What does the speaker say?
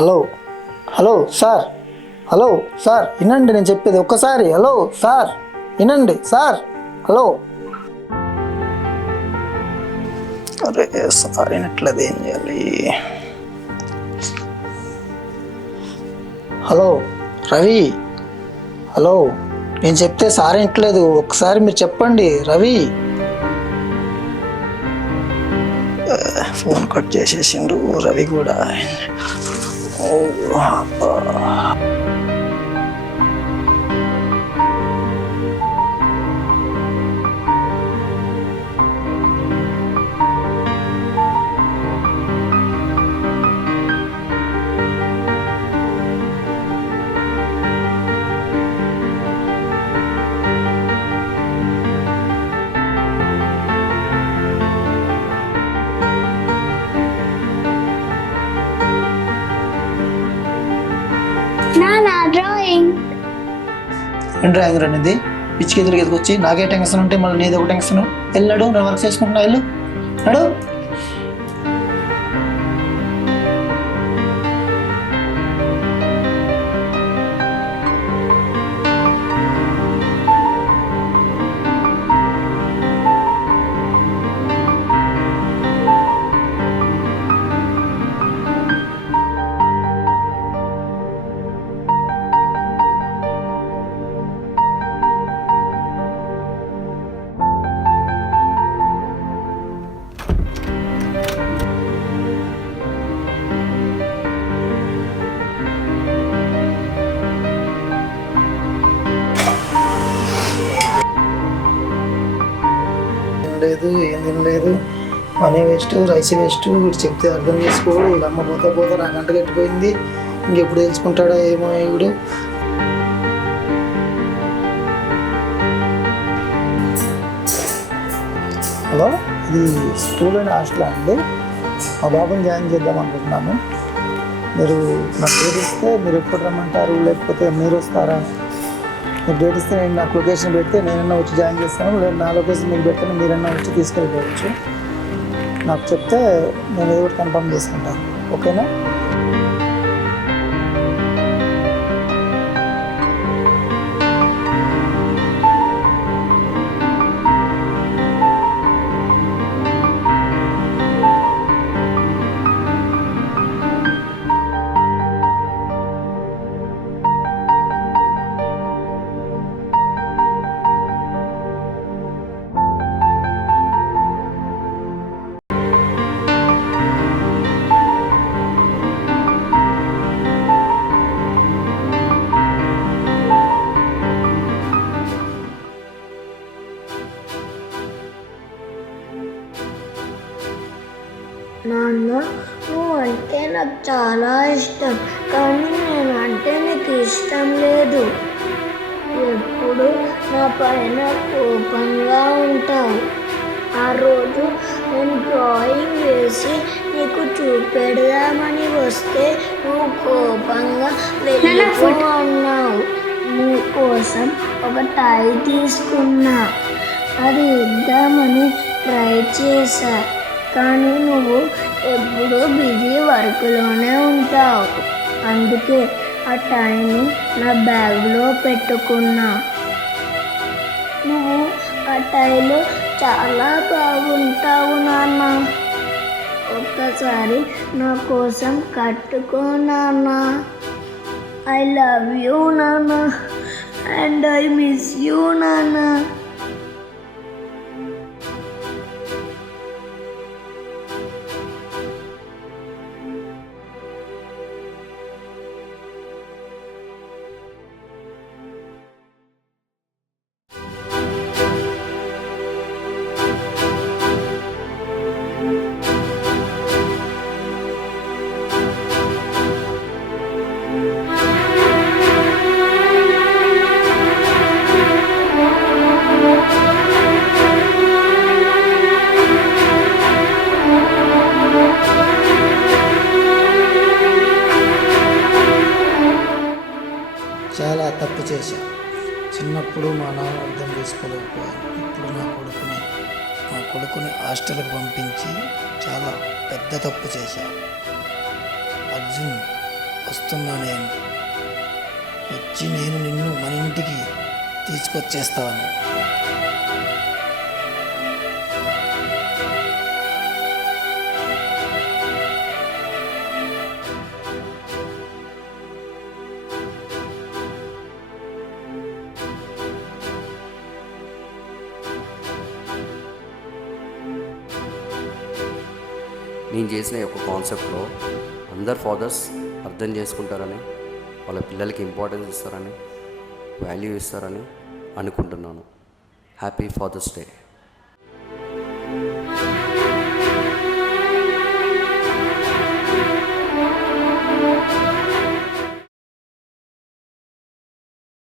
Hello hello sir, hello sir, వినండి నేను చెప్పేది ఒక్కసారి. హలో సార్, వినండి సార్. హలో. అరే సార్ వినట్లేదు, ఏం చేయాలి? Hello Ravi, hello. నేను చెప్తే సార్ వినట్లేదు, ఒకసారి మీరు చెప్పండి రవి. ఫోన్ కట్ చేసేసిండు రవి కూడా. డ్రాయింగ్ ఏం డ్రాయింగ్ అనేది పిచ్చికి ఎదురుకి వచ్చి నాకే టెన్షన్ ఉంటే మళ్ళీ నీది ఒక టెన్షన్. వెళ్ళాడు, నేను వర్క్ చేసుకుంటున్నా, వెళ్ళు నడు. లేదు, ఏం తినలేదు, మనీ వేస్ట్, రైస్ వేస్ట్. వీడు చెప్తే అర్థం చేసుకోడు. వీళ్ళ అమ్మ పోతా పోతా నా గంట కట్టిపోయింది. ఇంకెప్పుడు తెలుసుకుంటాడో ఏమో వీడు. హలో, ఇది స్కూల్ అండ్ హాస్టల్ అండి. మా బాబుని జాయిన్ చేద్దాం అనుకుంటున్నాను. మీరు నాకు డేట్ ఇస్తే మీరు ఎప్పుడు రమ్మంటారు, లేకపోతే మీరు వస్తారా? మీరు డేట్ ఇస్తే నేను నాకు లొకేషన్ పెడితే నేనన్నా వచ్చి జాయిన్ చేస్తాను, లేదు నా లొకేషన్ మీకు పెడితే మీరన్నా వచ్చి తీసుకెళ్ళిపోవచ్చు. నాకు చెప్తే నేను ఏదో ఒకటి కన్ఫర్మ్ చేసుకుంటాను, ఓకేనా? నాన్న, నువ్వు అంటే నాకు చాలా ఇష్టం, కానీ నేనంటే నీకు ఇష్టం లేదు. ఎప్పుడు నా పైన కోపంగా ఉంటావు. ఆ రోజు నేను డ్రాయింగ్ వేసి నీకు చూపెడదామని వస్తే నువ్వు కోపంగా వెళ్ళిపో అన్నావు. నీకోసం ఒక టై తీసుకున్నా, అది ఇద్దామని ట్రై చేశా, కానీ నువ్వు ఎప్పుడూ బిజీ వర్క్లోనే ఉంటావు. అందుకే ఆ టైంని నా బ్యాగ్లో పెట్టుకున్నా. నువ్వు ఆ టైలో చాలా బాగుంటావు నాన్న. ఒక్కసారి నా కోసం కట్టుకో నాన్న. ఐ లవ్ యూ నాన్న, అండ్ ఐ మిస్ యూ నాన్న. చాలా తప్పు చేశా. చిన్నప్పుడు మా నాన్న అర్థం చేసుకోలేకపోయాను. ఇప్పుడు నా కొడుకుని హాస్టల్కి పంపించి చాలా పెద్ద తప్పు చేశా. అర్జున్, వస్తున్నా నేను. వచ్చి నేను నిన్ను మన ఇంటికి తీసుకొచ్చేస్తాను. నేను చేసిన ఈ యొక్క కాన్సెప్ట్లో అందరు ఫాదర్స్ అర్థం చేసుకుంటారని, వాళ్ళ పిల్లలకి ఇంపార్టెన్స్ ఇస్తారని, వాల్యూ ఇస్తారని అనుకుంటున్నాను. Happy Father's day.